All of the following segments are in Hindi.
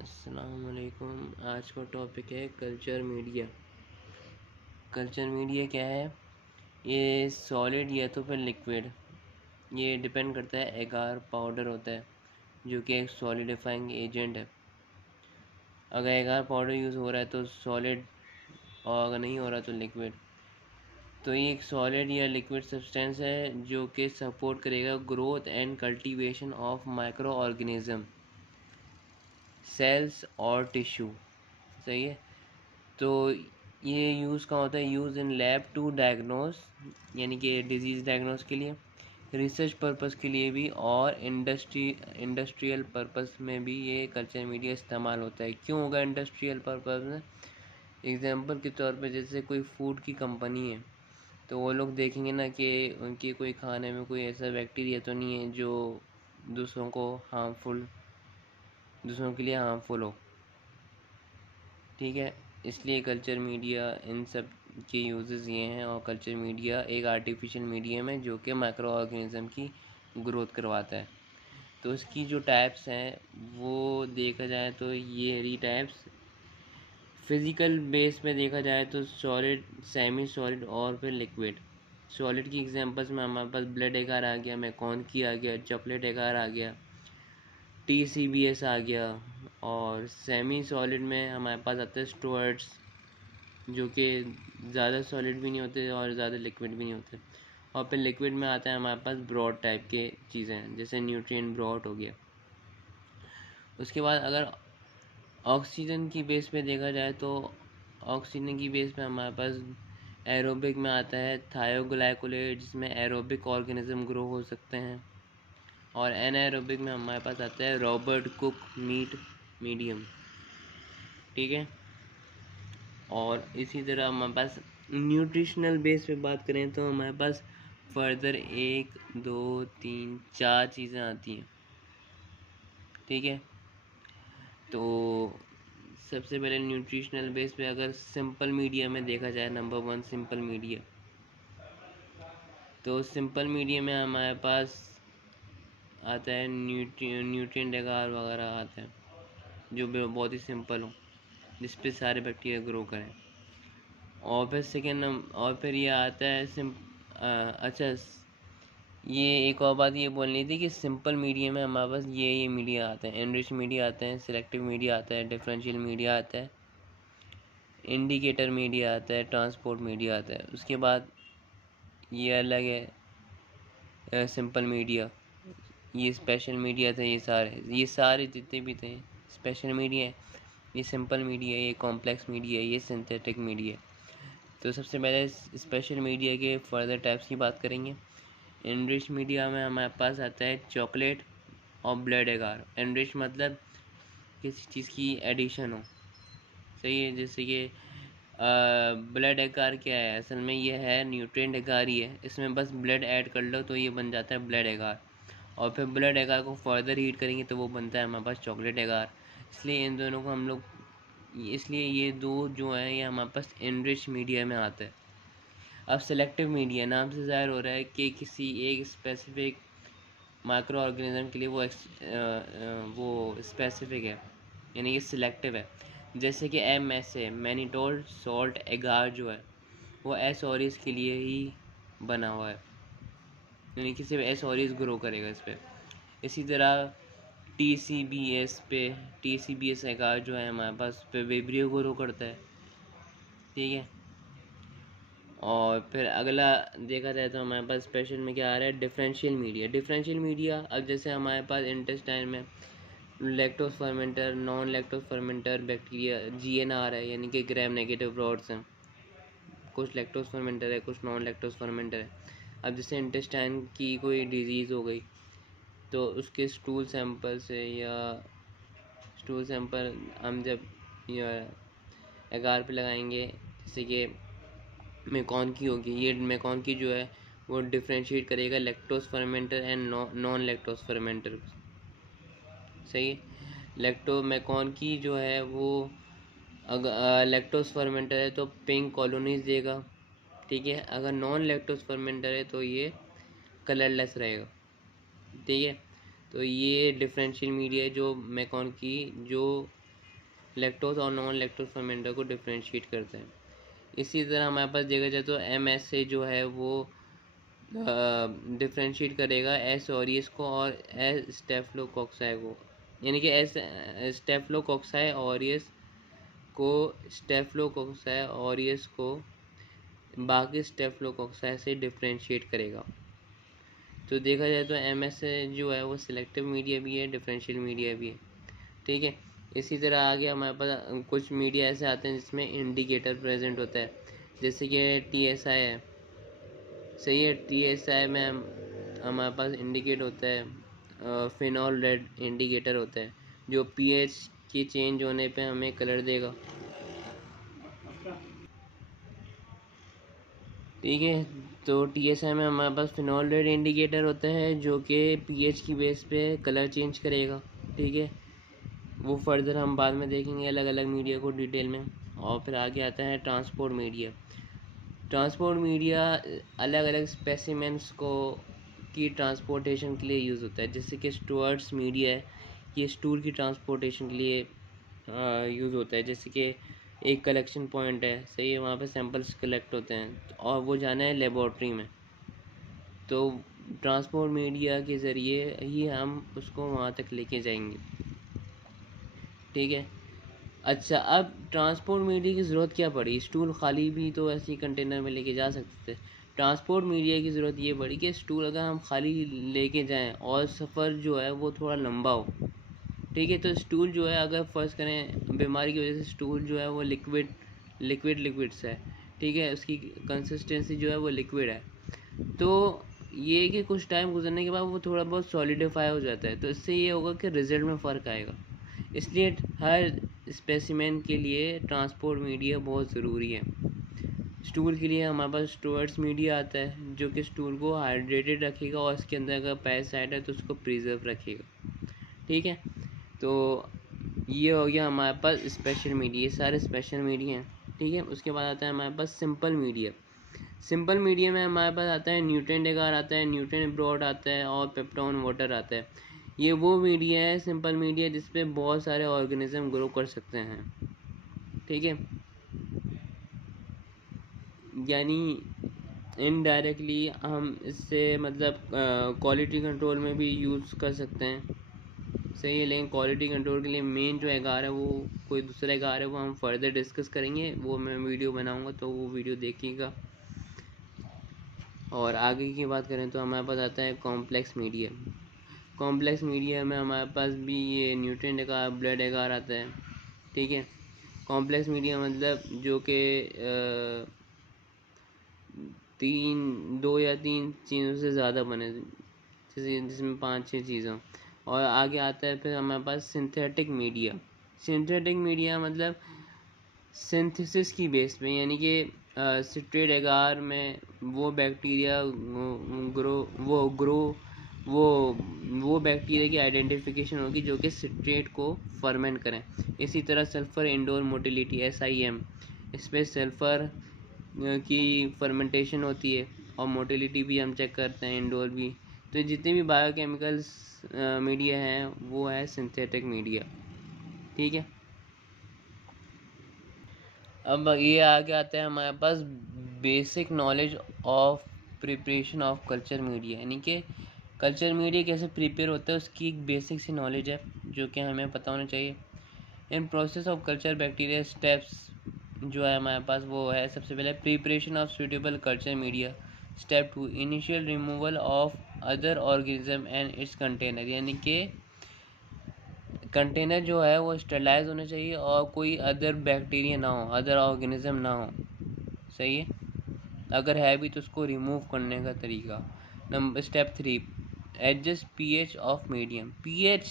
अस्सलाम वालेकुम। आज का टॉपिक है कल्चर मीडिया। कल्चर मीडिया क्या है? ये सॉलिड या तो फिर लिक्विड, ये डिपेंड करता है। एगार पाउडर होता है जो कि एक सॉलिडिफाइंग एजेंट है। अगर एगार पाउडर यूज़ हो रहा है तो सॉलिड, और अगर नहीं हो रहा तो लिक्विड। तो ये एक सॉलिड या लिक्विड सब्सटेंस है जो कि सपोर्ट करेगा growth and cultivation of micro organism, cells और टिश्यू। सही है। तो ये यूज़ कहाँ होता है? Use in lab to diagnose, यानी कि डिजीज़ डायग्नोस के लिए, रिसर्च पर्पस के लिए भी, और इंडस्ट्रियल पर्पस में भी ये कल्चर मीडिया इस्तेमाल होता है। क्यों होगा इंडस्ट्रियल पर्पस में? एग्जांपल के तौर पे जैसे कोई फूड की कंपनी है, तो वो लोग देखेंगे ना कि उनके कोई खाने में कोई ऐसा बैक्टीरिया तो नहीं है जो दूसरों को दूसरों के लिए हार्मफुल हो। ठीक है। इसलिए कल्चर मीडिया इन सब के यूजेस ये हैं। और कल्चर मीडिया एक आर्टिफिशियल मीडियम है जो कि माइक्रो ऑर्गेनिज्म की ग्रोथ करवाता है। तो इसकी जो टाइप्स हैं वो देखा जाए तो ये रही टाइप्स। फिज़िकल बेस पे देखा जाए तो सॉलिड, सेमी सॉलिड और फिर लिक्विड। सॉलिड की एग्जांपल्स में हमारे पास ब्लड एगार आ गया, मैकॉनकी आ गया, चॉकलेट एगार आ गया, TCBS आ गया। और सेमी सॉलिड में हमारे पास आते हैं स्टुअर्ट्स, जो कि ज़्यादा सॉलिड भी नहीं होते और ज़्यादा लिक्विड भी नहीं होते। और फिर लिक्विड में आता है हमारे पास ब्रॉड टाइप के चीज़ें, जैसे न्यूट्रिएंट ब्रॉड हो गया। उसके बाद अगर ऑक्सीजन की बेस पे देखा जाए तो ऑक्सीजन की बेस पे हमारे पास एरोबिक में आता है थायोग्लाइकोलेट, जिसमें एरोबिक ऑर्गेनिज्म ग्रो हो सकते हैं। और एनाएरोबिक में हमारे पास आता है रॉबर्ट कुक मीट मीडियम। ठीक है। और इसी तरह हमारे पास न्यूट्रिशनल बेस पे बात करें तो हमारे पास फर्दर 1 2 3 4 चीज़ें आती हैं। ठीक है। तो सबसे पहले न्यूट्रिशनल बेस पे अगर सिंपल मीडिया में देखा जाए, नंबर 1 सिंपल मीडिया। तो सिंपल मीडिया में हमारे पास आता है न्यूट्रिएंट एगार वगैरह आता है जो बहुत ही सिंपल हो, जिस पे सारे बैक्टीरिया ग्रो करें। और फिर और फिर ये आता है अच्छा, ये एक और बात ये बोलनी थी कि सिंपल मीडिया में हमारे पास ये मीडिया आते हैं, एनरिच मीडिया आते हैं, सिलेक्टिव मीडिया आता है, डिफरेंशियल मीडिया आता है, इंडिकेटर मीडिया आता है, ट्रांसपोर्ट मीडिया आता है। उसके बाद ये अलग है सिंपल मीडिया, ये स्पेशल मीडिया थे। ये सारे जितने भी थे स्पेशल मीडिया है, ये सिंपल मीडिया है, ये कॉम्प्लेक्स मीडिया है, ये सिंथेटिक मीडिया है। तो सबसे पहले स्पेशल मीडिया के फर्दर टाइप्स की बात करेंगे। एनरिच मीडिया में हमारे पास आता है चॉकलेट और ब्लड एगार। एनरिच मतलब किसी चीज़ की एडिशन हो। सही है। जैसे कि ब्लड एगार क्या है? असल में ये है न्यूट्रिएंट एगार ही है, इसमें बस ब्लड ऐड कर लो तो ये बन जाता है ब्लड एगार। और फिर ब्लड एगार को फर्दर हीट करेंगे तो वो बनता है हमारे पास चॉकलेट एगार। इसलिए इन दोनों को हम लोग, इसलिए ये दो जो हैं ये हमारे पास एनरिच मीडिया में आते हैं। अब सेलेक्टिव मीडिया नाम से ज़ाहिर हो रहा है कि किसी एक स्पेसिफिक माइक्रो ऑर्गेनिज्म के लिए वो स्पेसिफिक है, यानी कि सिलेक्टिव है। जैसे कि MSA मैनिटोल सॉल्ट एगार जो है वो एस ऑरिस के लिए ही बना हुआ है, यानी कि सिर्फ एस ऑरिस ग्रो करेगा इस पर। इसी तरह TCBS एगार जो है हमारे पास पे वेब्रियो ग्रो करता है। ठीक है। और फिर अगला देखा जाए तो हमारे पास स्पेशल में क्या आ रहा है? Differential media. डिफरेंशियल मीडिया, अब जैसे हमारे पास इंटेस्टाइन में lactose fermenter, non lactose fermenter bacteria GNR है, यानी कि ग्राम नेगेटिव रॉड्स हैं। कुछ लैक्टोज फर्मेंटर है, कुछ नॉन लैक्टोज फर्मेंटर है। अब जैसे इंटेस्टाइन की कोई डिजीज़ हो गई तो उसके स्टूल सैंपल से, या स्टूल सैंपल हम जब या एगार पे लगाएंगे, जैसे कि मेकॉन की होगी, ये मेकॉन की जो है वो डिफ्रेंशिएट करेगा lactose fermenter and non lactose fermenter. सही है। मेकॉन की जो है वो अगर लैक्टोज फर्मेंटर है तो पिंक कॉलोनीज देगा। ठीक है। अगर नॉन लैक्टोज फर्मेंटर है तो ये कलरलेस रहेगा। ठीक है। तो ये डिफरेंशियल मीडिया है जो मेकॉन की जो लैक्टोज और नॉन लैक्टोज फर्मेंटर को डिफ्रेंशिएट करता है। इसी तरह हमारे पास देखा जाए तो MSA जो है वो डिफ्रेंशिएट करेगा एस ऑरियस को और एस स्टेफलोकोक्साई को, यानी कि एस स्टेफलोकोक्साई ऑरियस को स्टेफलोकोक्साई ऑरियस को बाकी स्टेफलोकोक्साई से डिफ्रेंशिएट करेगा। तो देखा जाए तो MSA जो है वो सिलेक्टिव मीडिया भी है, डिफरेंशियल मीडिया भी है, ठीक है। इसी तरह आगे हमारे पास कुछ मीडिया ऐसे आते हैं जिसमें इंडिकेटर प्रेजेंट होता है, जैसे कि TSI है, सही है। TSI में हमारे पास इंडिकेट होता है फिनॉल रेड इंडिकेटर होता है, जो pH की चेंज होने पे हमें कलर देगा, ठीक है। तो TSI में हमारे पास फिनॉल रेड इंडिकेटर होता है जो कि pH की बेस पे कलर चेंज करेगा, ठीक है। वो फर्दर हम बाद में देखेंगे अलग अलग मीडिया को डिटेल में। और फिर आगे आता है ट्रांसपोर्ट मीडिया। ट्रांसपोर्ट मीडिया अलग अलग स्पेसिमेंट्स को की ट्रांसपोर्टेशन के लिए यूज़ होता है, जैसे कि स्टुअर्ट्स मीडिया है, ये स्टूल की ट्रांसपोर्टेशन के लिए यूज़ होता है। जैसे कि एक कलेक्शन पॉइंट है, सही है, वहाँ पे सैंपल्स कलेक्ट होते हैं और वो जाना है लेबॉर्ट्री में, तो ट्रांसपोर्ट मीडिया के ज़रिए ही हम उसको वहाँ तक लेके जाएंगे, ठीक है। अच्छा, अब ट्रांसपोर्ट मीडिया की ज़रूरत क्या पड़ी? स्टूल खाली भी तो ऐसे ही कंटेनर में लेके जा सकते थे। ट्रांसपोर्ट मीडिया की ज़रूरत ये पड़ी कि स्टूल अगर हम खाली लेके जाएं और सफ़र जो है वो थोड़ा लंबा हो, ठीक है। तो स्टूल जो है, अगर फर्स्ट करें बीमारी की वजह से स्टूल जो है वो लिक्विड सा है, ठीक है, उसकी कंसिस्टेंसी जो है वो लिक्विड है, तो ये कि कुछ टाइम गुजरने के बाद वो थोड़ा बहुत सॉलिडिफाई हो जाता है, तो इससे ये होगा कि रिजल्ट में फ़र्क आएगा। इसलिए हर स्पेसिमेन के लिए ट्रांसपोर्ट मीडिया बहुत ज़रूरी है। स्टूल के लिए हमारे पास स्टुअर्ट्स मीडिया आता है जो कि स्टूल को हाइड्रेटेड रखेगा और इसके अंदर अगर पैरासाइट है तो उसको प्रिजर्व रखेगा, ठीक है। तो ये हो गया हमारे पास स्पेशल मीडिया, ये सारे स्पेशल मीडिया हैं, ठीक है। उसके बाद आता है हमारे पास सिंपल मीडिया। सिंपल मीडिया में हमारे पास आता है न्यूट्रिएंट एगार आता है, न्यूट्रिएंट ब्रॉड आता है और पेप्टोन वाटर आता है। ये वो मीडिया है, सिंपल मीडिया, जिसपे बहुत सारे ऑर्गेनिज्म ग्रो कर सकते हैं, ठीक है। यानी इनडायरेक्टली हम इससे मतलब क्वालिटी कंट्रोल में भी यूज़ कर सकते हैं, सही है। लेकिन क्वालिटी कंट्रोल के लिए मेन जो एगार है वो कोई दूसरा एगार है, वो हम फर्दर डिस्कस करेंगे, वो मैं वीडियो बनाऊंगा तो वो वीडियो देखिएगा। और आगे की बात करें तो हमारे पास आता है कॉम्प्लेक्स मीडिया। कॉम्प्लेक्स मीडिया में हमारे पास भी ये न्यूट्रिएंट एगार, ब्लड एगार आता है, ठीक है। कॉम्प्लेक्स मीडिया मतलब जो कि दो या तीन चीज़ों से ज़्यादा बने, जैसे जिसमें 5-6 चीज़ें। और आगे आता है फिर हमारे पास सिंथेटिक मीडिया। सिंथेटिक मीडिया मतलब सिंथेसिस की बेस पे, यानी कि सिट्रेट एगार में वो बैक्टीरिया वो बैक्टीरिया की आइडेंटिफिकेशन होगी जो कि सिट्रेट को फर्मेंट करें। इसी तरह सल्फ़र इंडोर मोटिलिटी SIM, इस पर सल्फ़र की फर्मेंटेशन होती है और मोटिलिटी भी हम चेक करते हैं, इंडोर भी। तो जितने भी बायोकेमिकल्स मीडिया हैं वो है सिंथेटिक मीडिया, ठीक है। अब ये आगे आता है हमारे पास basic knowledge of preparation of culture media, यानी कि कल्चर मीडिया कैसे प्रिपेयर होता है उसकी एक बेसिक सी नॉलेज है जो कि हमें पता होना चाहिए। In process of culture bacteria steps जो है हमारे पास वो है, सबसे पहले preparation of suitable culture media. Step 2 initial removal of other organism and it's container, यानी कि कंटेनर जो है वो स्टरलाइज होना चाहिए और कोई अदर बैक्टीरिया ना हो, अदर ऑर्गेनिज्म ना हो, सही है। अगर है भी तो उसको रिमूव करने का तरीका। Number step 3 adjust pH of medium. pH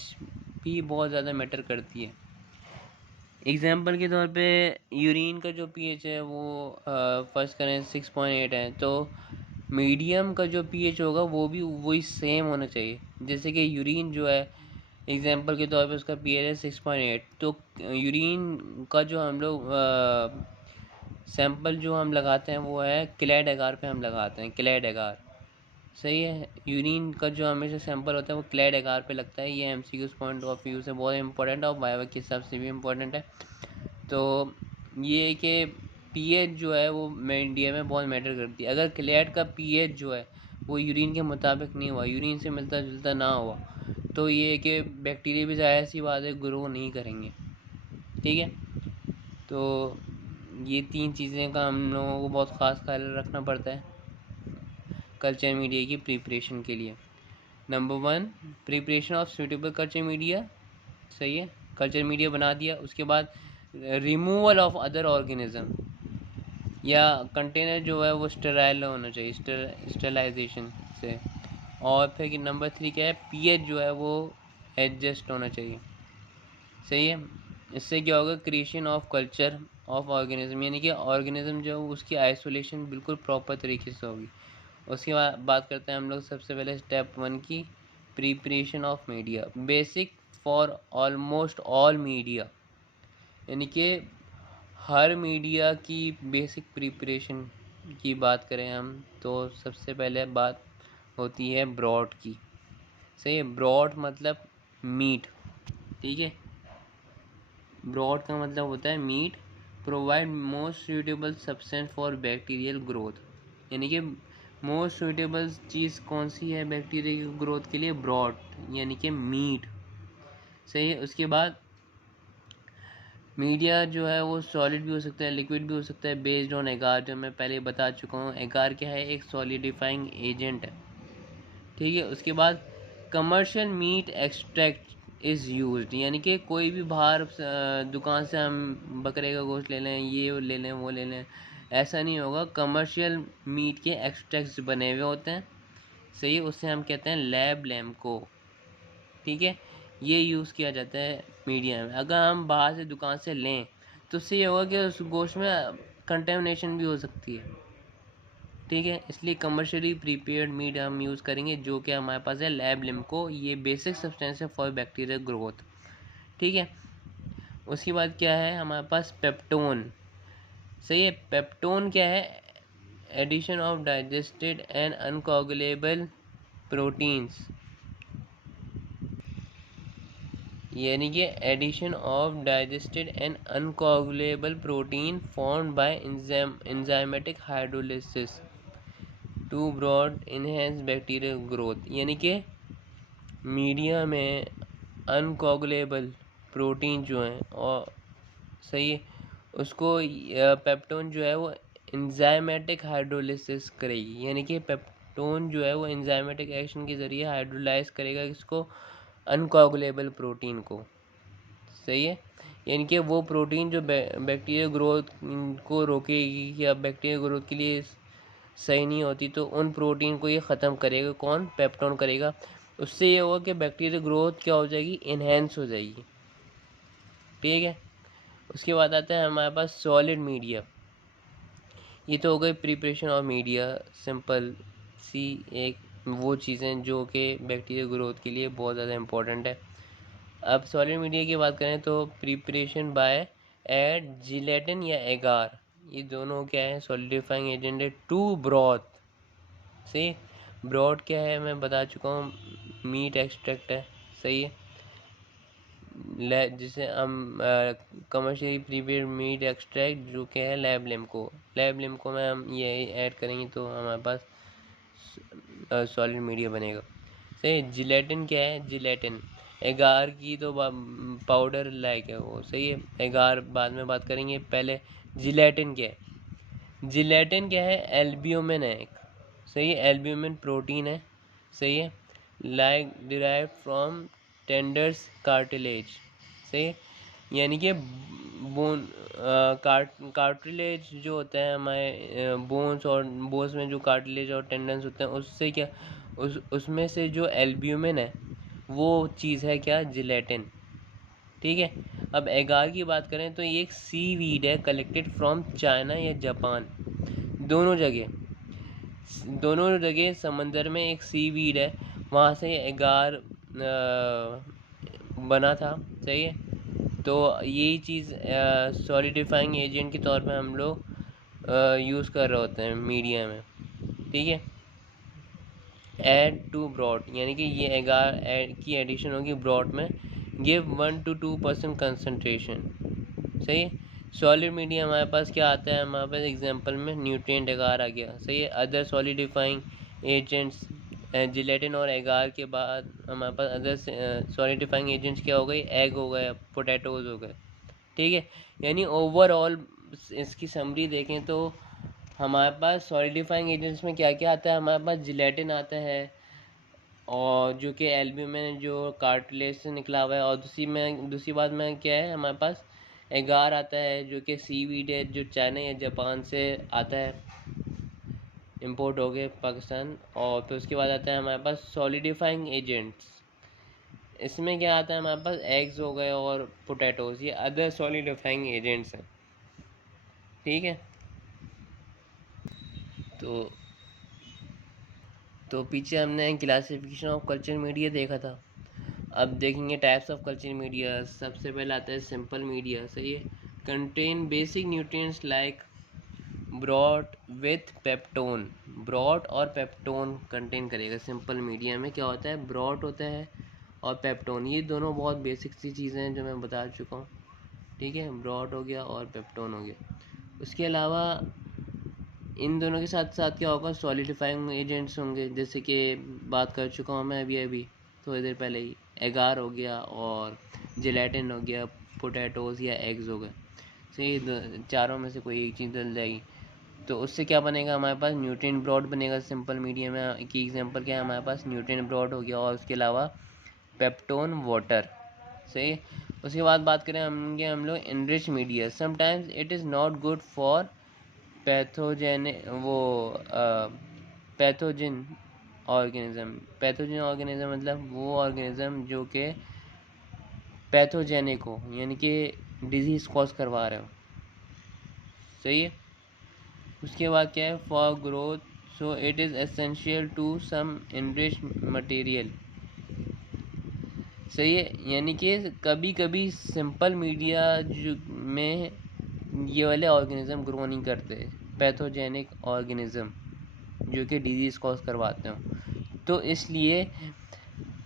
भी बहुत ज़्यादा मैटर करती है। एग्जाम्पल के तौर पे यूरिन का जो pH है वो फर्स्ट करें 6.8 है, तो मीडियम का जो pH होगा वो भी वही सेम होना चाहिए। जैसे कि यूरिन जो है एग्जाम्पल के तौर पे उसका pH है 6.8, तो यूरिन का जो हम लोग सैंपल जो हम लगाते हैं वो है क्लैड एगार पे हम लगाते हैं, क्लैड एगार, सही है। यूरिन का जो हमेशा सैंपल होता है वो क्लैड एगार पे लगता है। ये एमसीक्यूज पॉइंट ऑफ व्यू से बहुत इंपॉर्टेंट है और वाइवा के हिसाब से भी इम्पोर्टेंट है। तो ये कि पीएच जो है वो इंडिया में बहुत मैटर करती है। अगर क्लैड का पीएच जो है वो यूरिन के मुताबिक नहीं हुआ, यूरिन से मिलता जुलता ना हुआ, तो ये कि बैक्टीरिया भी ज़ाहिर सी बात है ग्रो नहीं करेंगे। ठीक है, तो ये 3 चीज़ें का हम लोगों को बहुत ख़ास ख्याल रखना पड़ता है कल्चर मीडिया की प्रिपरेशन के लिए। Number 1, preparation of suitable culture media. सही है, कल्चर मीडिया बना दिया, उसके बाद रिमूवल ऑफ अदर ऑर्गेनिज्म या कंटेनर जो है वो स्टेराइल होना चाहिए, स्टेलाइजेशन से। और फिर नंबर 3 क्या है, पीएच जो है वो एडजस्ट होना चाहिए। सही है, इससे क्या होगा, creation of culture of organism, यानी कि ऑर्गेनिज्म जो है उसकी आइसोलेशन बिल्कुल प्रॉपर तरीके से होगी। उसके बाद बात करते हैं हम लोग सबसे पहले स्टेप 1 की, preparation of media, basic for almost all media, यानी कि हर मीडिया की बेसिक प्रिपरेशन की बात करें हम तो सबसे पहले बात होती है ब्रॉड की। सही है, ब्रॉड मतलब मीट। ठीक है, ब्रॉड का मतलब होता है meat. Provide most suitable substance for bacterial growth, यानी कि मोस्ट सूटेबल चीज़ कौन सी है बैक्टीरिया की ग्रोथ के लिए, ब्रॉड यानी कि मीट। सही है, उसके बाद मीडिया जो है वो सॉलिड भी हो सकता है, लिक्विड भी हो सकता है, बेस्ड ऑन एगार, जो मैं पहले बता चुका हूँ। एगार क्या है, एक सॉलिडिफाइंग एजेंट है। ठीक है, उसके बाद commercial meat extract is used, यानी कि कोई भी बाहर दुकान से हम बकरे का गोश्त ले लें, ये ले लें, वो ले लें, ऐसा नहीं होगा। कमर्शियल मीट के एक्सट्रैक्ट्स बने हुए होते हैं। सही है, उससे हम कहते हैं लैब लैम्को। ठीक है, ये यूज़ किया जाता है मीडिया में। अगर हम बाहर से दुकान से लें तो उससे ये होगा कि उस गोश्त में कंटेमिनेशन भी हो सकती है। ठीक है, इसलिए कमर्शियली प्रीपेयर्ड मीट हम यूज़ करेंगे, जो कि हमारे पास है लैब लिम्को। ये बेसिक सब्सटेंस है फॉर बैक्टीरियल ग्रोथ। ठीक है, उसके बाद क्या है हमारे पास, पेप्टोन। सही है, पेप्टोन क्या है, addition of digested and uncoagulable proteins, यानी कि addition of digested and uncoagulable protein formed by enzymatic hydrolysis to broad enhance bacterial growth, यानी कि मीडिया में अनकोगुलेबल प्रोटीन जो हैं और सही है, उसको पेप्टोन जो है वो एंजाइमेटिक हाइड्रोलिसिस करेगी, यानी कि पेप्टोन जो है वो एंजाइमेटिक एक्शन के ज़रिए हाइड्रोलाइज करेगा इसको, अनकोगुलेबल प्रोटीन को। सही है, यानी कि वो प्रोटीन जो बैक्टीरिया ग्रोथ को रोकेगी या बैक्टीरिया ग्रोथ के लिए सही नहीं होती, तो उन प्रोटीन को ये ख़त्म करेगा। कौन, पेप्टोन करेगा। उससे ये होगा कि बैक्टीरिया ग्रोथ क्या हो जाएगी, इन्हेंस हो जाएगी। ठीक है, उसके बाद आता है हमारे पास सॉलिड मीडिया। ये तो हो गई प्रिपरेशन ऑफ मीडिया, सिंपल सी एक वो चीज़ें जो कि बैक्टीरिया ग्रोथ के लिए बहुत ज़्यादा इम्पोर्टेंट है। अब सॉलिड मीडिया की बात करें तो प्रिपरेशन बाय एड जिलेटिन या एगार, ये दोनों क्या है, सॉलिडिफाइंग एजेंट है टू ब्रॉथ। सही, ब्रॉथ क्या है मैं बता चुका हूँ, मीट एक्सट्रैक्ट है। सही है, जिसे हम कमर्शियली प्रीपेड मीट एक्सट्रैक्ट जो क्या है लैब लिम्को, लैब लिम्को में हम ये ऐड करेंगे तो हमारे पास सॉलिड मीडिया बनेगा। सही, जिलेटिन क्या है, जिलेटिन एगार की तो पाउडर लाइक है वो। सही है, एगार बाद में बात करेंगे, पहले जिलेटिन क्या है, जिलेटिन क्या है, एल्ब्यूमिन है एक। सही है, एल्ब्यूमिन प्रोटीन है। सही है, like derive from tenders cartilage. सही है, यानी कि बोन कार्टिलेज जो होता है हमारे बोन्स और बोन्स में जो कार्टिलेज और टेंडन्स होते हैं उससे क्या उसमें से जो एल्ब्यूमिन है वो चीज़ है क्या, जिलेटिन। ठीक है, अब एगार की बात करें तो ये एक सी वीड है कलेक्टेड फ्रॉम चाइना या जापान, दोनों जगह समंदर में एक सी वीड है, वहाँ से एगार बना था। सही है, तो यही चीज़ सॉलिडिफाइंग एजेंट के तौर पे हम लोग यूज़ कर रहे होते हैं मीडिया में। ठीक है, ऐड टू ब्रॉड, यानी कि ये एगार की एडिशन होगी ब्रॉड में, गिव 1 to 2% कंसनट्रेशन। सही है। सॉलिड मीडिया हमारे पास क्या आता है, हमारे पास एग्जांपल में न्यूट्रिएंट एगार आ गया। सही है। अदर सॉलिडिफाइंग एजेंट्स, जिलेटिन और एगार के बाद हमारे पास अदर सॉलिडिफाइंग एजेंट्स क्या हो गई, एग हो गए, पोटैटोज हो गए। ठीक है। यानी ओवरऑल इसकी समरी देखें तो हमारे पास सॉलिडिफाइंग एजेंट्स में क्या क्या आता है, हमारे पास जिलेटिन आता है, और जो कि एल्ब्यूमिन जो कार्टिलेज से निकला हुआ है, और दूसरी बात में क्या है, हमारे पास एगार आता है जो कि सीवीड है, जो चाइना या जापान से आता है, इंपोर्ट हो गए पाकिस्तान। और फिर उसके बाद आता है हमारे पास सॉलिडिफाइंग एजेंट्स, इसमें क्या आता है हमारे पास एग्स हो गए और पोटैटोज, ये अदर सॉलिडिफाइंग एजेंट्स हैं। ठीक है। तो पीछे हमने क्लासिफिकेशन ऑफ कल्चर मीडिया देखा था। अब देखेंगे टाइप्स ऑफ कल्चर मीडिया। सबसे पहले आता है सिंपल मीडिया। सही है। Contain basic nutrients like broth with peptone, broth और पेप्टोन कंटेन करेगा। सिंपल मीडिया में क्या होता है, ब्रॉड होता है और पेप्टोन, ये दोनों बहुत बेसिक सी चीज़ें हैं जो मैं बता चुका हूँ। ठीक है। ब्रॉड हो गया और पेप्टोन हो गया। उसके अलावा इन दोनों के साथ साथ क्या होगा, सॉलिडिफाइंग एजेंट्स होंगे, जैसे कि बात कर चुका हूँ मैं अभी थोड़ी देर पहले ही, एगार हो गया और जिलेटिन हो गया, पोटैटोज़ या एग्स हो गए। सही, चारों में से कोई एक चीज़ डल जाएगी। तो उससे क्या बनेगा, हमारे पास न्यूट्रिएंट ब्रॉड बनेगा। सिंपल मीडिया में की एग्जांपल क्या है, हमारे पास न्यूट्रिएंट ब्रॉड हो गया और उसके अलावा पेप्टोन वाटर। सही। उसके बाद बात करें हम लोग enrich media. Sometimes it is not good for pathogen, वो पैथोजन ऑर्गेनिज्म मतलब वो ऑर्गेनिज्म जो कि पैथोजेनिक हो, यानी कि डिजीज कॉज करवा रहे हो। सही है। उसके बाद क्या है, for growth so it is essential to some enrich material. सही है। यानी कि कभी कभी सिंपल मीडिया में ये वाले ऑर्गेनिज्म ग्रो नहीं करते, पैथोजेनिक ऑर्गेनिज्म जो कि डिजीज कॉज करवाते हो। तो इसलिए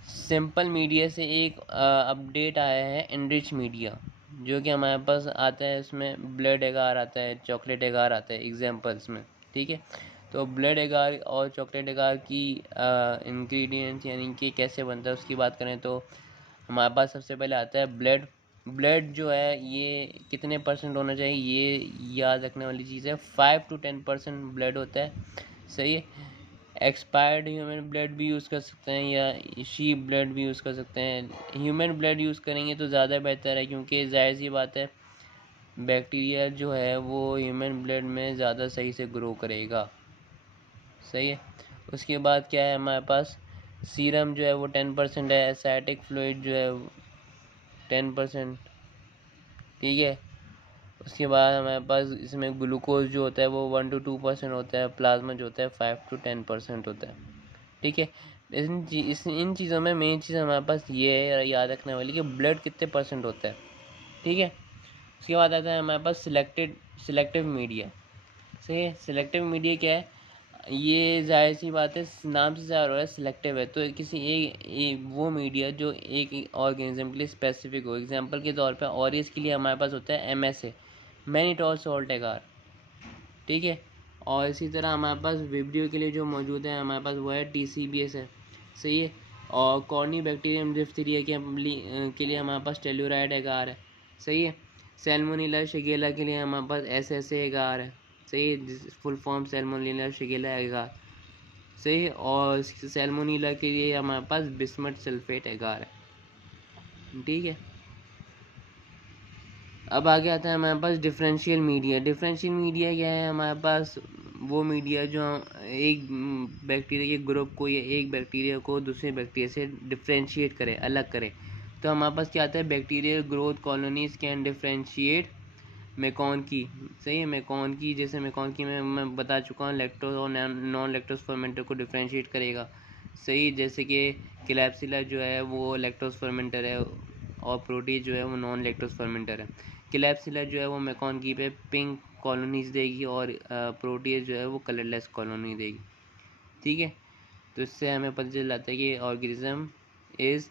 सिंपल मीडिया से एक अपडेट आया है एनरिच मीडिया, जो कि हमारे पास आता है। इसमें ब्लड एगार आता है, चॉकलेट एगार आता है एग्जांपल्स में। ठीक है। तो ब्लड एगार और चॉकलेट एगार की इंग्रेडिएंट्स यानी कि कैसे बनता है उसकी बात करें तो हमारे पास सबसे पहले आता है ब्लड। ब्लड जो है ये कितने परसेंट होना चाहिए, ये याद रखने वाली चीज़ है। 5 to 10% ब्लड होता है। सही है। एक्सपायर्ड ह्यूमन ब्लड भी यूज़ कर सकते हैं या शीप ब्लड भी यूज़ कर सकते हैं। ह्यूमन ब्लड यूज़ करेंगे तो ज़्यादा बेहतर है, क्योंकि जाहिर सी बात है बैक्टीरिया जो है वो ह्यूमन ब्लड में ज़्यादा सही से ग्रो करेगा। सही है। उसके बाद क्या है, हमारे पास सीरम जो है वो 10% है, एसाइटिक फ्लूइड जो है 10%। ठीक है। उसके बाद हमारे पास इसमें ग्लूकोज जो होता है वो 1 to 2% होता है, प्लाज्मा जो होता है 5 to 10% होता है। ठीक है। इन चीज़ों में मेन चीज़ हमारे पास ये है याद रखने वाली कि ब्लड कितने परसेंट होता है। ठीक है। उसके बाद आता है हमारे पास सिलेक्टिव मीडिया। सही है। सिलेक्टिव मीडिया क्या है, ये जाहिर सी बात है नाम से ज़ाहिर हो रहा है सिलेक्टिव है, तो किसी वो मीडिया जो एक ऑर्गेनिज्म के लिए स्पेसिफिक हो। एग्जांपल के तौर पे ऑरियस के लिए हमारे पास होता है MSA, मैनिटोल सॉल्ट एगार। ठीक है। और इसी तरह हमारे पास विब्रियो के लिए जो मौजूद है हमारे पास वो है TCBS है। सही है। और कॉर्नी बैक्टीरियम डिप्थीरिया के लिए हमारे पास टेलुराइड एगार है। सही है। सैल्मोनेला शिगेला के लिए हमारे पास SSA एगार है। सही है। फुल फॉर्म सैल्मोनेला शिगेला एगार। सही है। और सैल्मोनेला के लिए हमारे पास बिस्मथ सल्फेट एगार है। ठीक है। अब आगे आता है हमारे पास डिफरेंशियल मीडिया। डिफरेंशियल मीडिया क्या है, हमारे पास वो मीडिया जो एक बैक्टीरिया के ग्रुप को या एक बैक्टीरिया को दूसरे बैक्टीरिया से डिफरेंशिएट करे, अलग करे। तो हमारे पास क्या आता है, bacterial growth colonies can differentiate MacConkey. सही है। मैकॉन्की, जैसे मैकॉन्की में मैं बता चुका हूँ लैक्टोज और नॉन लैक्टोज फर्मेंटर को डिफरेंशिएट करेगा। सही। जैसे कि क्लैप्सिला जो है वो लैक्टोज फर्मेंटर है और प्रोटीज जो है वो नॉन लैक्टोज फर्मेंटर है। क्लैप्सिला जो है वो मैकॉन्की पे पिंक कॉलोनीज देगी और प्रोटीज जो है वो कलरलेस कॉलोनी देगी। ठीक है। तो इससे हमें पता चल जाता है कि ऑर्गेनिज्म इज़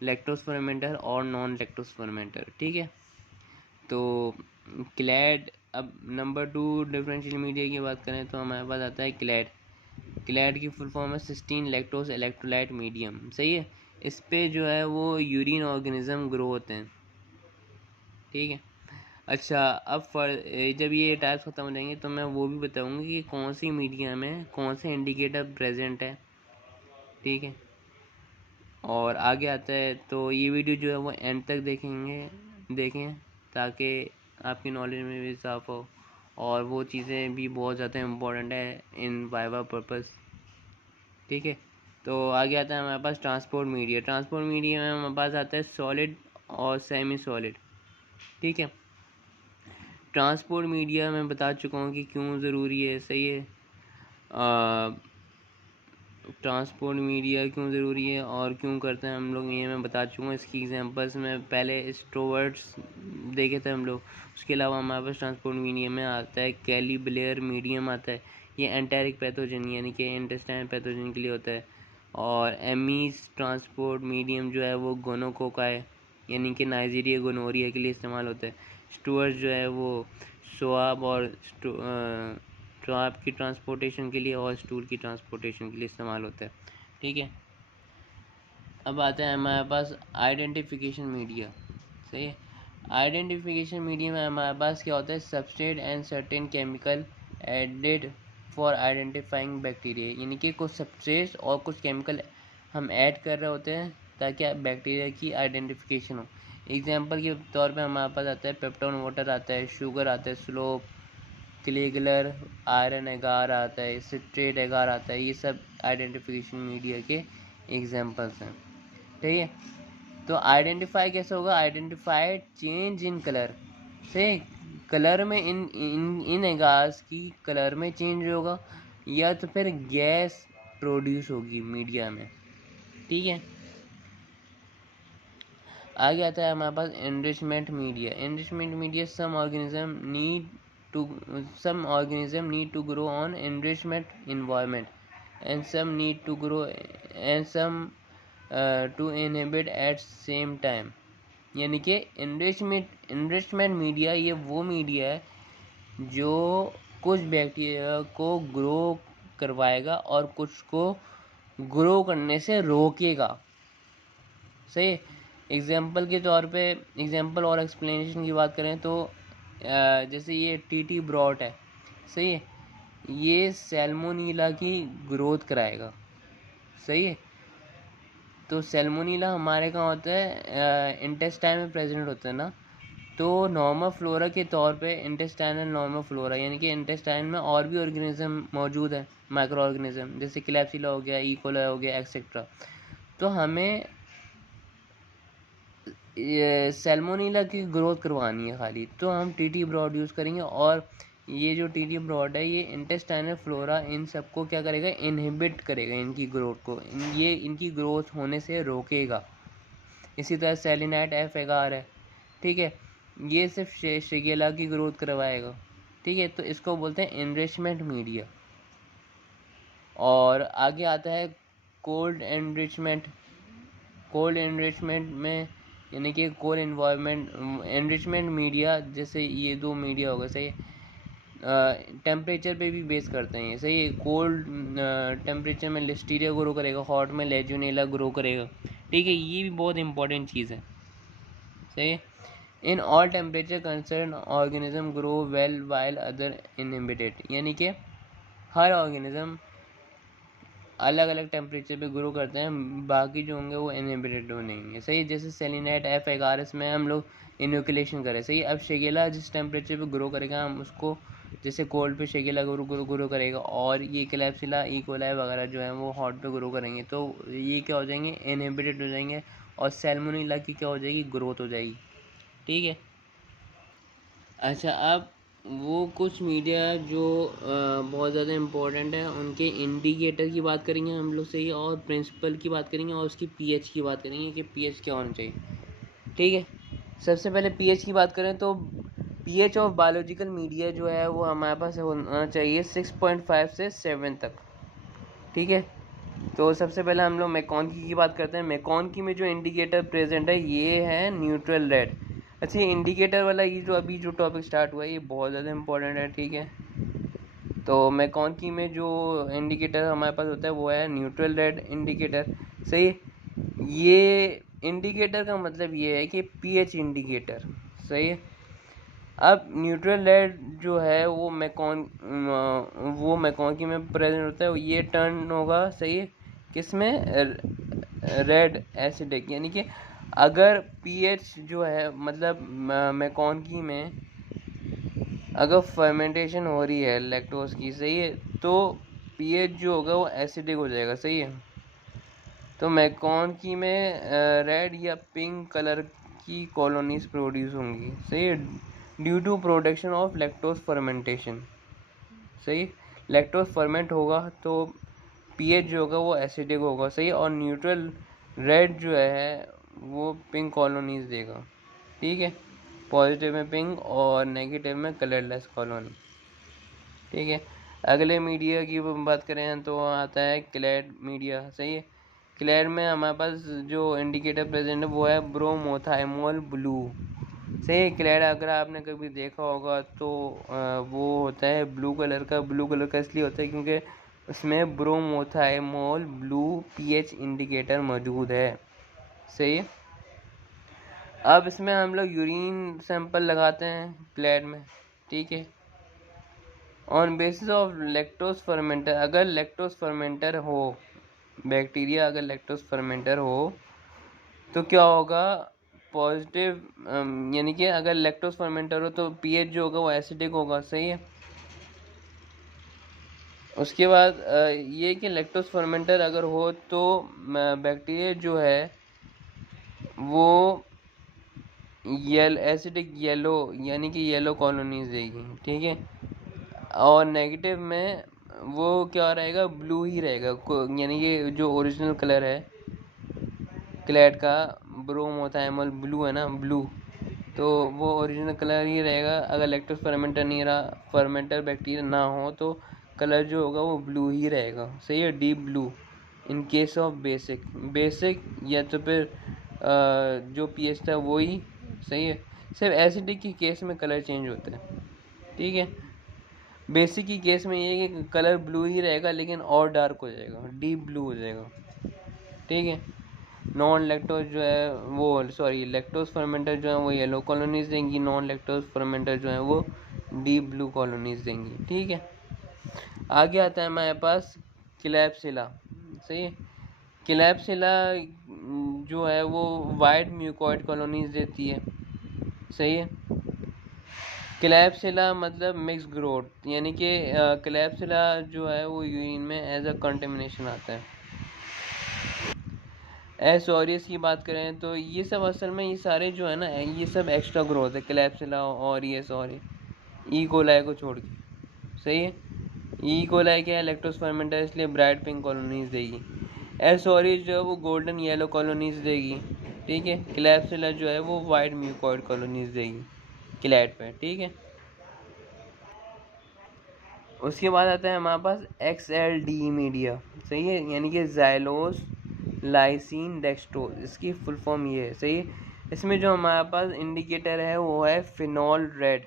लैक्टोज फर्मेंटर और नॉन लैक्टोज फर्मेंटर। ठीक है, तो क्लैड। अब नंबर 2 डिफरेंशियल मीडिया की बात करें तो हमारे पास आता है क्लैड। क्लैड की फुल फॉर्म है सिस्टीन लैक्टोज इलेक्ट्रोलाइट मीडियम। सही है, इस पे जो है वो यूरिन ऑर्गेनिज्म ग्रो होते हैं। ठीक है, अच्छा अब जब ये टाइप्स खत्म हो जाएंगे तो मैं वो भी बताऊंगी कि कौन सी मीडिया में कौन से इंडिकेटर प्रेजेंट है। ठीक है, और आगे आता है तो ये वीडियो जो है वो एंड तक देखें ताकि आपकी नॉलेज में भी इजाफा हो, और वो चीज़ें भी बहुत ज़्यादा इम्पोर्टेंट है इन वाइवा पर्पस। ठीक है, तो आगे आता है हमारे पास ट्रांसपोर्ट मीडिया। ट्रांसपोर्ट मीडिया में हमारे पास आता है सॉलिड और सेमी सॉलिड। ठीक है, ट्रांसपोर्ट मीडिया मैं बता चुका हूँ कि क्यों ज़रूरी है। सही है, ट्रांसपोर्ट मीडिया क्यों ज़रूरी है और क्यों करते हैं हम लोग, ये मैं बता चुका हूँ। इसकी एग्जांपल्स में पहले स्ट्रोवर्ड्स देखे थे हम लोग। उसके अलावा हमारे पास ट्रांसपोर्ट मीडियम में आता है कैलिब्लेयर मीडियम आता है। ये एंटेरिक पैथोजन यानी कि इंटेस्टाइन पैथोजन के लिए होता है। और एमीज ट्रांसपोर्ट मीडियम जो है वो गोनोकोकाई यानी कि नाइजीरिया गोनोरिया के लिए इस्तेमाल होता है। स्टूअर्स जो है वो स्वाब और स्वाब की ट्रांसपोर्टेशन के लिए और स्टूल की ट्रांसपोर्टेशन के लिए इस्तेमाल होता है। ठीक है, अब आता है हमारे पास आइडेंटिफिकेशन मीडिया। सही है, आइडेंटिफिकेशन मीडिया में हमारे पास क्या होता है, substrate and certain chemical added for identifying bacteria, यानी कि कुछ सबस्ट्रेट और कुछ केमिकल हम ऐड कर रहे होते हैं ताकि बैक्टीरिया की आइडेंटिफिकेशन हो। एग्जांपल के तौर पे हमारे पास आता है पेप्टोन वाटर आता है, शुगर आता है, स्लोप, क्लेगलर, आयरन एगार आता है, सिट्रेट एगार आता है। ये सब आइडेंटिफिकेशन मीडिया के एग्जांपल्स हैं। ठीक है, तो आइडेंटिफाई कैसे होगा, आइडेंटिफाइड चेंज इन कलर से, कलर में इन एगार्स की कलर में चेंज होगा या तो फिर गैस प्रोड्यूस होगी मीडिया में। ठीक है, आगे आता है हमारे पास enrichment media. Enrichment media some organism need to grow on enrichment environment and some need to grow and some to inhibit at same time। यानी कि एनरिचमेंट मीडिया ये वो मीडिया है जो कुछ बैक्टीरिया को ग्रो करवाएगा और कुछ को ग्रो करने से रोकेगा। सही, एग्जाम्पल के तौर पे एग्जाम्पल और एक्सप्लेनेशन की बात करें तो जैसे ये टीटी ब्रॉट है। सही है, ये सैल्मोनीला की ग्रोथ कराएगा। सही है, तो सैल्मोनीला हमारे कहाँ होता है, इंटेस्टाइन में प्रेजेंट होता है ना। तो नॉर्मल फ्लोरा के तौर पे इंटेस्टाइनल नॉर्मल फ्लोरा यानी कि इंटेस्टाइन में और भी ऑर्गेनिज्म मौजूद है, माइक्रो ऑर्गेनिज्म, जैसे क्लैप्सिला हो गया, ई कोलाई हो गया, एक्सेट्रा। तो हमें ये सैल्मोनीला की ग्रोथ करवानी है खाली, तो हम टीटी ब्रॉड यूज़ करेंगे। और ये जो टीटी ब्रॉड है ये इंटेस्टाइनल फ्लोरा इन सबको क्या करेगा, इनहिबिट करेगा, इनकी ग्रोथ को, ये इनकी ग्रोथ होने से रोकेगा। इसी तरह सेलिनाइट एफ एगार है। ठीक है, ये सिर्फ शिगेला की ग्रोथ करवाएगा। ठीक है, तो इसको बोलते हैं एनरिचमेंट मीडिया। और आगे आता है कोल्ड एनरिचमेंट। कोल्ड एनरिचमेंट में यानी कि कोल्ड एनवायरनमेंट एनरिचमेंट मीडिया, जैसे ये दो मीडिया होगा। सही, टेम्परेचर पे भी बेस करते हैं। सही, कोल्ड टेम्परेचर में लिस्टीरिया ग्रो करेगा, हॉट में लेजुनेला ग्रो करेगा। ठीक है, ये भी बहुत इंपॉर्टेंट चीज़ है। सही, in all temperature concern organism grow well while other inhibited, यानी कि हर ऑर्गेनिज्म अलग अलग टेम्परेचर पे ग्रो करते हैं, बाकी जो होंगे वो इनहिबिटेड होंगे। सही, जैसे सेलिनाइट एफ एगारस में हम लोग इनोकुलेशन करें। सही, अब शेगेला जिस टेम्परेचर पे ग्रो करेगा हम उसको, जैसे कोल्ड पे शेगेला ग्रो करेगा, और ये क्लैप्सिला ई कोलाई वगैरह जो है वो हॉट पे ग्रो करेंगे, तो ये क्या हो जाएंगे, इनहिबिटेड हो जाएंगे, और सैल्मोनेला की क्या हो जाएगी, ग्रोथ हो जाएगी। ठीक है, अच्छा अब वो कुछ मीडिया जो बहुत ज़्यादा इम्पोर्टेंट है उनके इंडिकेटर की बात करेंगे हम लोग। सही, और प्रिंसिपल की बात करेंगे और उसकी पीएच की बात करेंगे कि पीएच क्या होना चाहिए। ठीक है, सबसे पहले पीएच की बात करें तो पीएच ऑफ बायोलॉजिकल मीडिया जो है वो हमारे पास होना चाहिए 6.5 से 7 तक। ठीक है, तो सबसे पहले हम लोग मैकॉन्की की बात करते हैं। मैकॉन्की में जो इंडिकेटर प्रेजेंट है ये है न्यूट्रल रेड। अच्छा, ये इंडिकेटर वाला ये जो अभी जो टॉपिक स्टार्ट हुआ है ये बहुत ज़्यादा इंपॉर्टेंट है, ठीक है। तो मैकॉन्की में जो इंडिकेटर हमारे पास होता है वो है न्यूट्रल रेड इंडिकेटर, सही। ये इंडिकेटर का मतलब ये है कि पीएच इंडिकेटर, सही है। अब न्यूट्रल रेड जो है वो मैकॉन्की में प्रेजेंट होता है, ये टर्न होगा, सही है, किसमें, रेड एसिडिक, यानी कि अगर पीएच जो है मतलब मैकॉन्की में अगर फर्मेंटेशन हो रही है लैक्टोज की, सही है, तो पीएच जो होगा वो एसिडिक हो जाएगा, सही है। तो मैकॉन्की में रेड या पिंक कलर की कॉलोनीज प्रोड्यूस होंगी, सही है, due to production of lactose fermentation, सही। लैक्टोज फर्मेंट होगा तो पीएच जो होगा वो एसिडिक होगा, सही। और न्यूट्रल रेड जो है वो पिंक कॉलोनीज देगा, ठीक है। पॉजिटिव में पिंक और नेगेटिव में कलरलेस कॉलोनी, ठीक है। अगले मीडिया की बात करें तो आता है क्लैड मीडिया, सही है। क्लैड में हमारे पास जो इंडिकेटर प्रेजेंट है वो है ब्रोमोथाइमोल ब्लू, सही। क्लैड अगर आपने कभी देखा होगा तो वो होता है ब्लू कलर का। ब्लू कलर का इसलिए होता है क्योंकि उसमें ब्रोमोथाइमोल ब्लू पीएच इंडिकेटर मौजूद है, सही है। अब इसमें हम लोग यूरिन सैंपल लगाते हैं क्लैड में, ठीक है। On basis of lactose fermenter, अगर लैक्टोज फर्मेंटर हो बैक्टीरिया, अगर लैक्टोज फर्मेंटर हो तो क्या होगा, पॉजिटिव, यानी कि अगर लैक्टोज फर्मेंटर हो तो पीएच जो होगा वो एसिडिक होगा, सही है। उसके बाद ये कि लैक्टोज फर्मेंटर अगर हो तो बैक्टीरिया जो है वो एसिडिक येलो, यानी कि येलो कॉलोनीज देगी, ठीक है। और नेगेटिव में वो क्या रहेगा, ब्लू ही रहेगा, यानी कि जो ओरिजिनल कलर है क्लैड का, ब्रोमोथाइमोल ब्लू है ना, ब्लू, तो वो ओरिजिनल कलर ही रहेगा। अगर लैक्टोज फर्मेंटर नहीं रहा, फर्मेंटर बैक्टीरिया ना हो तो कलर जो होगा वो ब्लू ही रहेगा, सही है, deep blue. In case of basic या तो फिर जो पीएच था वो ही, सही है। सिर्फ एसिडिक के केस में कलर चेंज होता है, ठीक है। बेसिक की केस में ये है कि कलर ब्लू ही रहेगा लेकिन और डार्क हो जाएगा, डीप ब्लू हो जाएगा, ठीक है। नॉन लैक्टोज जो है वो लैक्टोज फर्मेंटर जो है वो येलो कॉलोनीज देंगी, नॉन लैक्टोज फर्मेंटर जो है वो डीप ब्लू कॉलोनीज देंगी, ठीक है। आगे आता है हमारे पास क्लैप्सिला, सही है। क्लैप्सिला जो है वो वाइट म्यूकॉइड कॉलोनीज देती है, सही है। क्लैप्सिला मतलब मिक्स ग्रोथ, यानी कि क्लैप्सिला जो है वो यूरिन में एज अ कंटेमिनेशन आता है। एसोरियस की बात करें तो ये सब असल में ये सारे जो है ना ये सब एक्स्ट्रा ग्रोथ है, क्लैप्सिला और ये सॉरी ई कोलाई को छोड़ के, सही है। ई कोलाई क्या है, लैक्टोज फर्मेंटर, इसलिए ब्राइट पिंक कॉलोनीज देगी। एसोरियस जो है वो गोल्डन येलो कॉलोनीज देगी, ठीक है। क्लैप्सिला जो है वो वाइट म्यूकॉइड कॉलोनीज देगी क्लैड पे, ठीक है। उसके बाद आता है हमारे पास XLD मीडिया, सही है, यानी कि ज़ाइलोस लाइसिन डेक्सट्रोज, इसकी फुल फॉर्म ये है, सही है। इसमें जो हमारे पास इंडिकेटर है वो है फिनॉल रेड,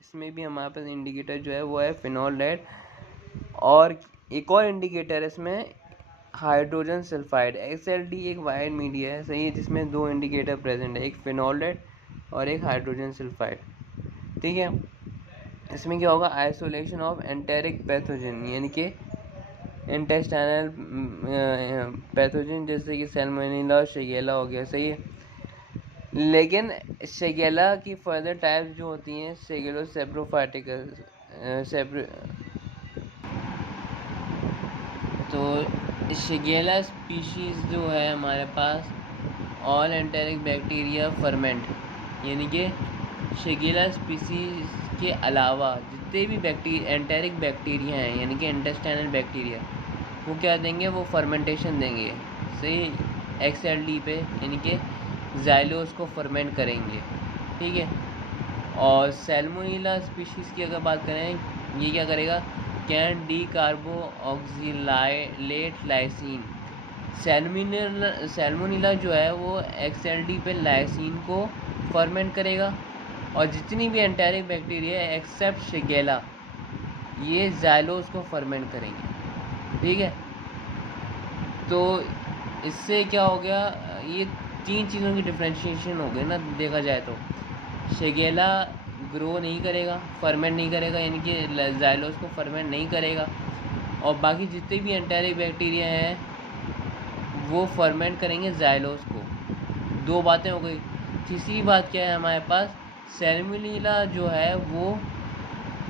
इसमें भी हमारे पास इंडिकेटर जो है वो है फिनॉल रेड। और एक और इंडिकेटर है इसमें हाइड्रोजन सल्फाइड। XLD एक वाइड मीडिया है, सही है, जिसमें दो इंडिकेटर प्रेजेंट है, एक फिनॉल रेड और एक हाइड्रोजन सल्फाइड, ठीक है। इसमें क्या होगा, आइसोलेशन ऑफ एंटेरिक पैथोजन, यानी कि इंटेस्टाइनल पैथोजन जैसे कि सैल्मोनेला शिगेला हो गया, सही है। लेकिन शिगेला की फर्दर टाइप्स जो होती हैं शिगेलो सेप्रोफाइटिकस, तो शिगेला स्पीशीज़ जो है हमारे पास ऑल एंटेरिक बैक्टीरिया फर्मेंट, यानी कि शिगेला स्पीशीज़ के अलावा जितने भी एंटेरिक बैक्टीरिया हैं, यानी कि इंटेस्टाइनल बैक्टीरिया, वो क्या देंगे, वो फर्मेंटेशन देंगे, सही, XLD पे, यानी कि ज़ाइलोस को फर्मेंट करेंगे, ठीक है। और सैल्मोनेला स्पीशीज़ की अगर बात करें, ये क्या करेगा, can D कार्बो oxalate lysine, Salmonella जो है वो XLD पे लाइसिन को फर्मेंट करेगा, और जितनी भी एंटेरिक बैक्टीरिया है एक्सेप्ट शिगेला ये ज़ाइलोस को फर्मेंट करेंगे, ठीक है। तो इससे क्या हो गया, ये 3 चीज़ों की डिफ्रेंशिएशन हो गई ना देखा जाए तो। शिगेला ग्रो नहीं करेगा, फर्मेंट नहीं करेगा, यानी कि ज़ाइलोस को फर्मेंट नहीं करेगा, और बाकी जितने भी एंटेरिक बैक्टीरिया हैं वो फर्मेंट करेंगे ज़ाइलोस को। 2 बातें हो गई। तीसरी बात क्या है हमारे पास, सैल्मोनेला जो है वो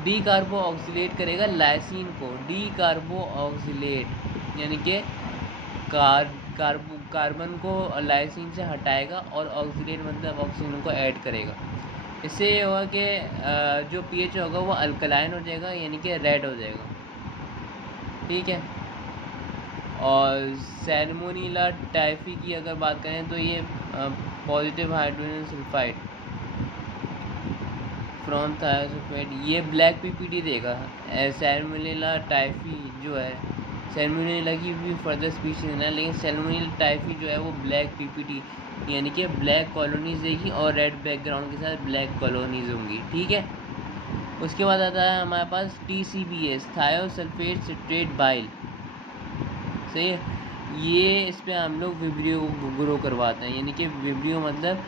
डी कार्बो ऑक्सीलेट करेगा लाइसिन को, डी कार्बो ऑक्सीलेट यानी कि कार्बन को लाइसिन से हटाएगा और ऑक्सीलेट मतलब ऑक्सीजन को ऐड करेगा। इससे ये होगा कि जो पीएच होगा वो अल्कलाइन हो जाएगा, यानी कि रेड हो जाएगा, ठीक है। और सैल्मोनेला टाइफी की अगर बात करें तो ये positive hydrogen sulphide from thiosulphate, ये ब्लैक पीपीटी देगा। सैल्मोनेला टाइफी जो है, सैल्मोनेला की भी फर्दर स्पीशीज है, लेकिन सैल्मोनेला टाइफी जो है वो ब्लैक पीपीटी यानी कि ब्लैक कॉलोनीज देगी और रेड बैकग्राउंड के साथ ब्लैक कॉलोनीज होंगी, ठीक है। उसके बाद आता है हमारे पास TCBS, थायोसल्फेट सिट्रेट बाइल, सही है। ये इस पर हम लोग विब्रियो ग्रो करवाते हैं, यानी कि विब्रियो मतलब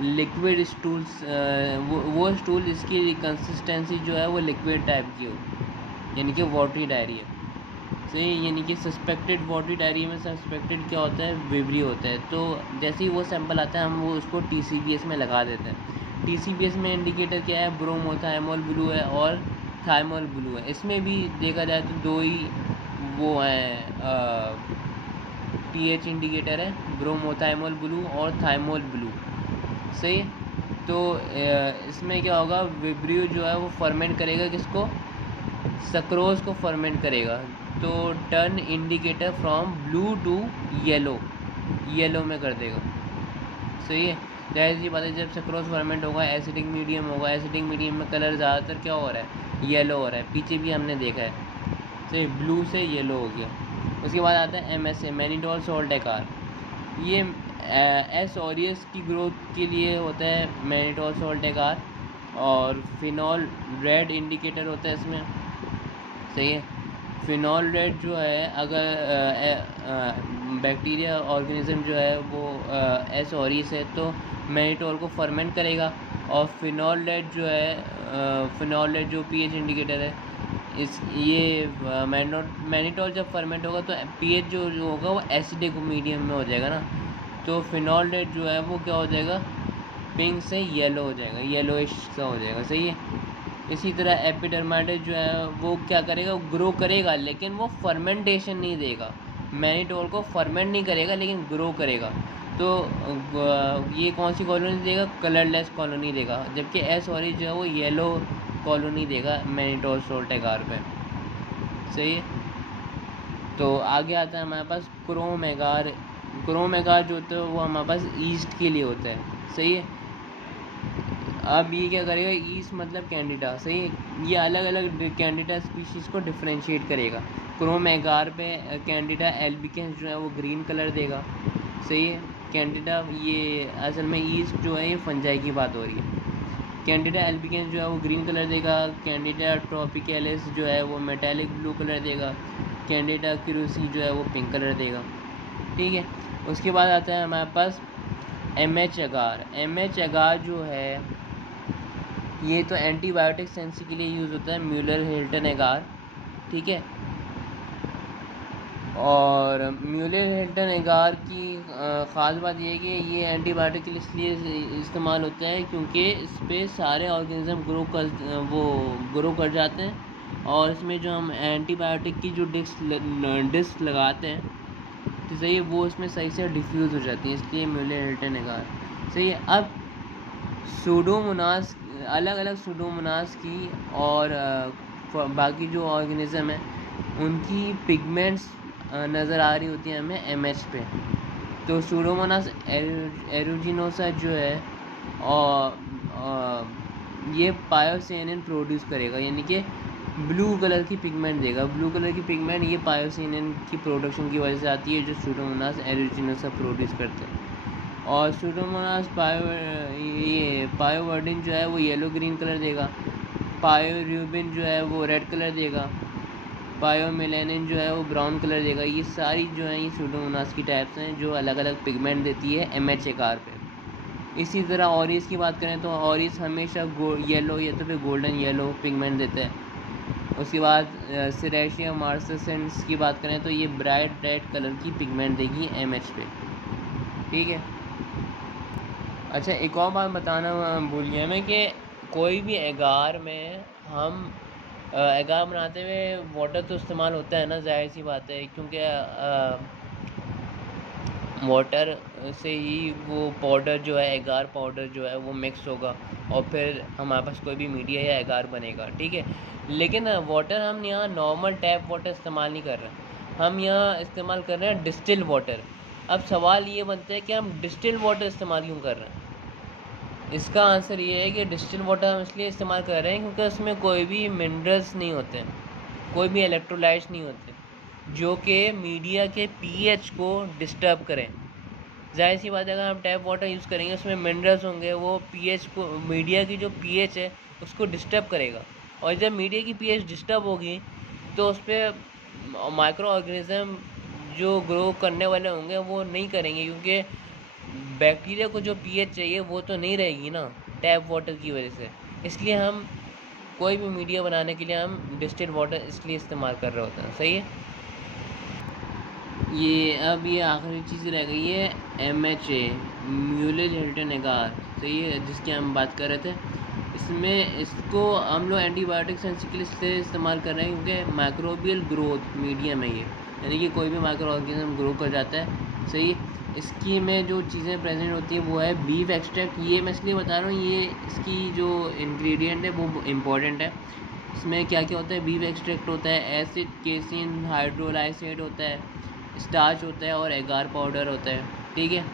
लिक्विड स्टूल्स, वो स्टूल जिसकी कंसिस्टेंसी जो है वो लिक्विड टाइप की हो, यानी कि वाटरी डायरिया, सही। यानी कि सस्पेक्टेड वाटरी डायरिया में सस्पेक्टेड क्या होता है, विब्रियो होता है। तो जैसे ही वो सैंपल आता है हम वो उसको TCBS में लगा देते हैं। TCBS में इंडिकेटर क्या है, ब्रोमोथाइमोल ब्लू है और थाइमोल ब्लू है। इसमें भी देखा जाए तो 2 ही वो हैं, pH इंडिकेटर है, ब्रोमोथाइमोल ब्लू और थाइमोल ब्लू, सही। तो इसमें क्या होगा, विब्रियो जो है वो फर्मेंट करेगा किसको, सक्रोज को फर्मेंट करेगा। तो turn indicator from blue to yellow में कर देगा, सही है। जाहिर सी बात है जब सक्रोज फर्मेंट होगा एसिडिक मीडियम होगा, एसिडिक मीडियम में कलर ज़्यादातर क्या हो रहा है, येलो हो रहा है, पीछे भी हमने देखा है, सही, ब्लू से येलो हो गया। उसके बाद आता है MSA, मैनिटोल सॉल्ट एकार, ये एस ऑरियस की ग्रोथ के लिए होता है मैनिटोल सॉल्ट एकार, और फिनॉल रेड इंडिकेटर होता है इसमें, सही है। फिनॉल रेड जो है अगर बैक्टीरिया ऑर्गेनिज्म जो है वो एस ऑरियस है तो मैनिटोल को फर्मेंट करेगा, और फिनॉल रेड जो है फिनॉल रेड जो पीएच इंडिकेटर है, इस ये मैनिटोल जब फर्मेंट होगा तो पीएच जो होगा वो एसिडिक मीडियम में हो जाएगा ना, तो फिनॉल रेड जो है वो क्या हो जाएगा, पिंक से येलो हो जाएगा, येलोइश सा हो जाएगा, सही है। इसी तरह एपिडर्माइटिस जो है वो क्या करेगा, ग्रो करेगा लेकिन वो फर्मेंटेशन नहीं देगा, मैनिटोल को फर्मेंट नहीं करेगा लेकिन ग्रो करेगा। तो ये कौन सी कॉलोनी देगा, कलरलेस कॉलोनी देगा, जबकि एस ऑरेंज जो है वो येलो कॉलोनी देगा मैनिटोल सॉल्ट एगार पे, सही है। तो आगे आता है हमारे पास क्रोम एगार। क्रोम एगार जो होता है वो हमारे पास ईस्ट के लिए होता है, सही है। अब ये क्या करेगा, ईस्ट मतलब कैंडिडा, सही है। ये अलग अलग कैंडिडा स्पीशीज़ को डिफ्रेंशिएट करेगा। क्रोम एगार पे कैंडिडा एल्बिकेंस जो है वो ग्रीन कलर देगा, सही है। कैंडिडा ये असल में ईस्ट जो है ये फंजाई की बात हो रही है। कैंडिडा एल्बिकेंस जो है वो ग्रीन कलर देगा, कैंडिडा ट्रॉपिकैलिस जो है वो मेटालिक ब्लू कलर देगा, कैंडिडा क्यूरोसी जो है वो पिंक कलर देगा, ठीक है। उसके बाद आता है हमारे पास MH एगार। MH एगार जो है ये तो एंटीबायोटिक सेंसी के लिए यूज़ होता है, म्यूलर हिल्टन एगार, ठीक है। और म्यूलर हिल्टन एगार की ख़ास बात ये है कि ये एंटीबायोटिक के लिए इसलिए इस्तेमाल होता है क्योंकि इस पर सारे ऑर्गेनिज्म ग्रो कर जाते हैं, और इसमें जो हम एंटीबायोटिक की जो डिस्क लगाते हैं तो सही है वो इसमें सही से डिफ्यूज़ हो जाती है, इसलिए म्यूलर हिल्टन एगार, सही है। अब सूडोमोनास, अलग अलग सूडोमोनास की और बाकी जो ऑर्गेनिज्म है उनकी पिगमेंट्स नज़र आ रही होती है हमें MH पे। तो सूडोमोनास एरुजिनोसा जो है और ये पायोसियानिन प्रोड्यूस करेगा, यानी कि ब्लू कलर की पिगमेंट देगा। ब्लू कलर की पिगमेंट ये पायोसिनिन की प्रोडक्शन की वजह से आती है, जो सूडोमोनास एरिजिनोसा प्रोड्यूस करते हैं। और सूडोमोनास ये पायोवर्डिन जो है वो येलो ग्रीन कलर देगा, पायोर्यूबिन जो है वो रेड कलर देगा, पायोमेलेनिन जो है वो ब्राउन कलर देगा। ये सारी जो है ये सूडोमोनास की टाइप्स हैं जो अलग अलग पिगमेंट देती है MH आकार पे। इसी तरह ऑरिस की बात करें तो ऑरिस हमेशा येलो या तो फिर गोल्डन येलो पिगमेंट देते हैं। उसके बाद सिरेशिया मार्सेसेंस की बात करें तो ये ब्राइट रेड कलर की पिगमेंट देगी MH पे, ठीक है। अच्छा, एक और बात बताना भूल गया मैं कि कोई भी एगार में हम एगार बनाते हुए वाटर तो इस्तेमाल होता है ना, जाहिर सी बात है, क्योंकि वाटर से ही वो पाउडर जो है एगार पाउडर जो है वो मिक्स होगा और फिर हमारे पास कोई भी मीडिया या एगार बनेगा, ठीक है। लेकिन वाटर हम यहाँ नॉर्मल टैप वाटर इस्तेमाल नहीं कर रहे हैं, हम यहाँ इस्तेमाल कर रहे हैं डिस्टिल वाटर। अब सवाल ये बनता है कि हम डिस्टिल वाटर इस्तेमाल क्यों कर रहे हैं। इसका आंसर ये है कि डिस्टिल वाटर हम इसलिए इस्तेमाल कर रहे हैं क्योंकि उसमें कोई भी मिनरल्स नहीं होते, कोई भी इलेक्ट्रोलाइट्स नहीं होते जो कि मीडिया के pH को डिस्टर्ब करें। जाहिर सी बात है, अगर हम टैप वाटर यूज़ करेंगे उसमें मिनरल्स होंगे, वो pH को, मीडिया की जो pH है उसको डिस्टर्ब करेगा। और जब मीडिया की pH डिस्टर्ब होगी तो उस पर माइक्रो ऑर्गेनिज़म जो ग्रो करने वाले होंगे वो नहीं करेंगे, क्योंकि बैक्टीरिया को जो pH चाहिए वो तो नहीं रहेगी ना टैप वाटर की वजह से। इसलिए हम कोई भी मीडिया बनाने के लिए हम डिस्टिल्ड वाटर इसलिए इस्तेमाल कर रहे होते हैं, सही है। ये आखिरी चीज़ रह गई है MHA, म्यूलेज-हिल्टन एगार, सही है, जिसकी हम बात कर रहे थे। इसमें इसको हम लोग एंटीबायोटिक सेंस के लिए इस्तेमाल कर रहे हैं क्योंकि माइक्रोबियल ग्रोथ मीडियम है ये, यानी कि कोई भी माइक्रो ऑर्गेनिज्म ग्रो कर जाता है, सही। इसकी में जो चीज़ें प्रेजेंट होती हैं वो है बीफ एक्सट्रैक्ट। ये मैं इसलिए बता रहा हूँ, ये इसकी जो इंग्रेडिएंट है वो इम्पॉर्टेंट है। इसमें क्या क्या होता है, बीफ एक्सट्रैक्ट होता है, एसिड केसिन हाइड्रोलाइसेट होता है, स्टार्च होता है और एगार पाउडर होता है, ठीक है।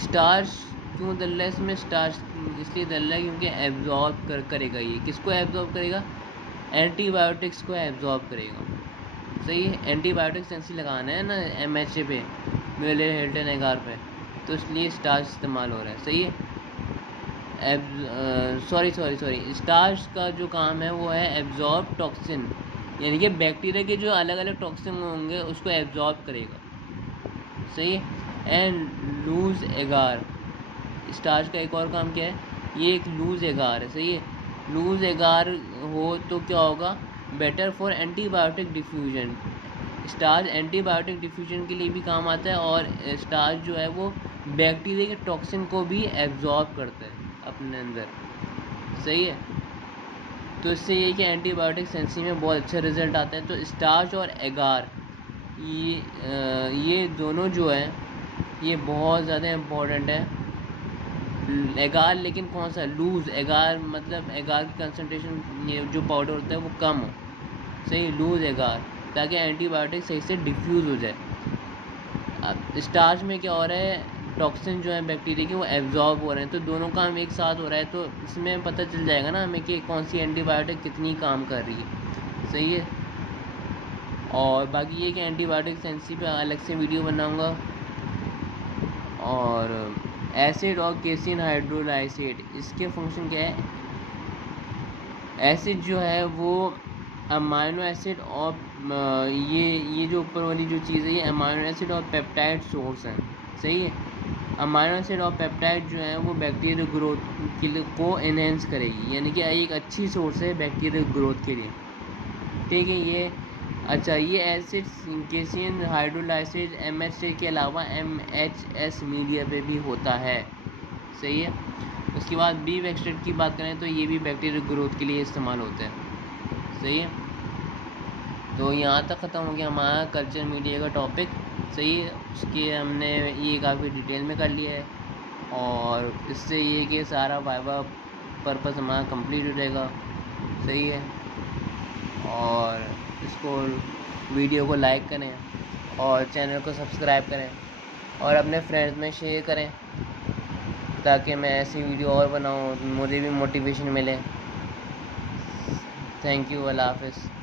स्टार्च क्यों डल रहा है इसमें, स्टार्च इसलिए डल रहा है क्योंकि एब्जॉर्ब करेगा। ये किसको एब्जॉर्ब करेगा, एंटीबायोटिक्स को एब्जॉर्ब करेगा, सही है। एंटीबायोटिक सेंसी लगाना है ना MHA पे, म्यूलेज-हिल्टन एगार पे, तो इसलिए स्टार्च इस्तेमाल हो रहा है, सही है। सॉरी स्टार्च का जो काम है वो है एब्जॉर्ब टॉक्सिन, यानी कि बैक्टीरिया के जो अलग अलग टॉक्सिन होंगे उसको एब्जॉर्ब करेगा, सही है। एंड लूज एगार, स्टार्च का एक और काम क्या है, ये एक लूज एगार है, सही है। लूज एगार हो तो क्या होगा, better for antibiotic diffusion. Starch antibiotic diffusion के लिए भी काम आता है और स्टार्च जो है वो बैक्टीरिया के टॉक्सिन को भी एब्जॉर्ब करता है अपने अंदर, सही है। तो इससे ये कि एंटीबायोटिक सेंसी में बहुत अच्छा रिजल्ट आता है। तो स्टार्च और एगार ये दोनों जो है ये बहुत ज़्यादा इम्पोर्टेंट है। एगार लेकिन कौन सा, लूज़ एगार, मतलब एगार की कंसनट्रेशन ये जो पाउडर होता है वो कम हो, सही, लूज़ एगार, ताकि एंटीबायोटिक सही से डिफ्यूज़ हो जाए। अब स्टार्च में क्या हो रहा है, टॉक्सिन जो है बैक्टीरिया के वो एब्जॉर्ब हो रहे हैं, तो दोनों काम एक साथ हो रहा है, तो इसमें पता चल जाएगा ना हमें कि कौन सी एंटीबायोटिक कितनी काम कर रही है, सही है। और बाकी ये कि एंटीबायोटिक सेंसी पे अलग से वीडियो बनाऊंगा। और एसिड और केसिन हाइड्रोलाइसेट, इसके फंक्शन क्या है, एसिड जो है वो अमाइनो एसिड और ये जो ऊपर वाली जो चीज़ है ये अमाइनो एसिड और पेप्टाइड सोर्स है, सही है। अमाइनो एसिड और पेप्टाइड जो है वो बैक्टीरियल ग्रोथ के लिए को एनहेंस करेगी, यानी कि एक अच्छी सोर्स है बैक्टीरियल ग्रोथ के लिए, ठीक है। ये अच्छा, ये एसिड केसिन हाइड्रोलाइसेट MHA के अलावा MHS मीडिया पे भी होता है, सही है। उसके बाद बीफ एक्सट्रैक्ट की बात करें तो ये भी बैक्टीरियल ग्रोथ के लिए इस्तेमाल होता है, सही है। तो यहाँ तक ख़त्म हो गया हमारा कल्चर मीडिया का टॉपिक, सही है। उसके हमने ये काफ़ी डिटेल में कर लिया है और इससे ये कि सारा वाइवा पर्पस हमारा कंप्लीट हो जाएगा, सही है। और इसको वीडियो को लाइक करें और चैनल को सब्सक्राइब करें और अपने फ्रेंड्स में शेयर करें ताकि मैं ऐसी वीडियो और बनाऊँ, मुझे भी मोटिवेशन मिले। थैंक यू, अल्लाह हाफ़िज़।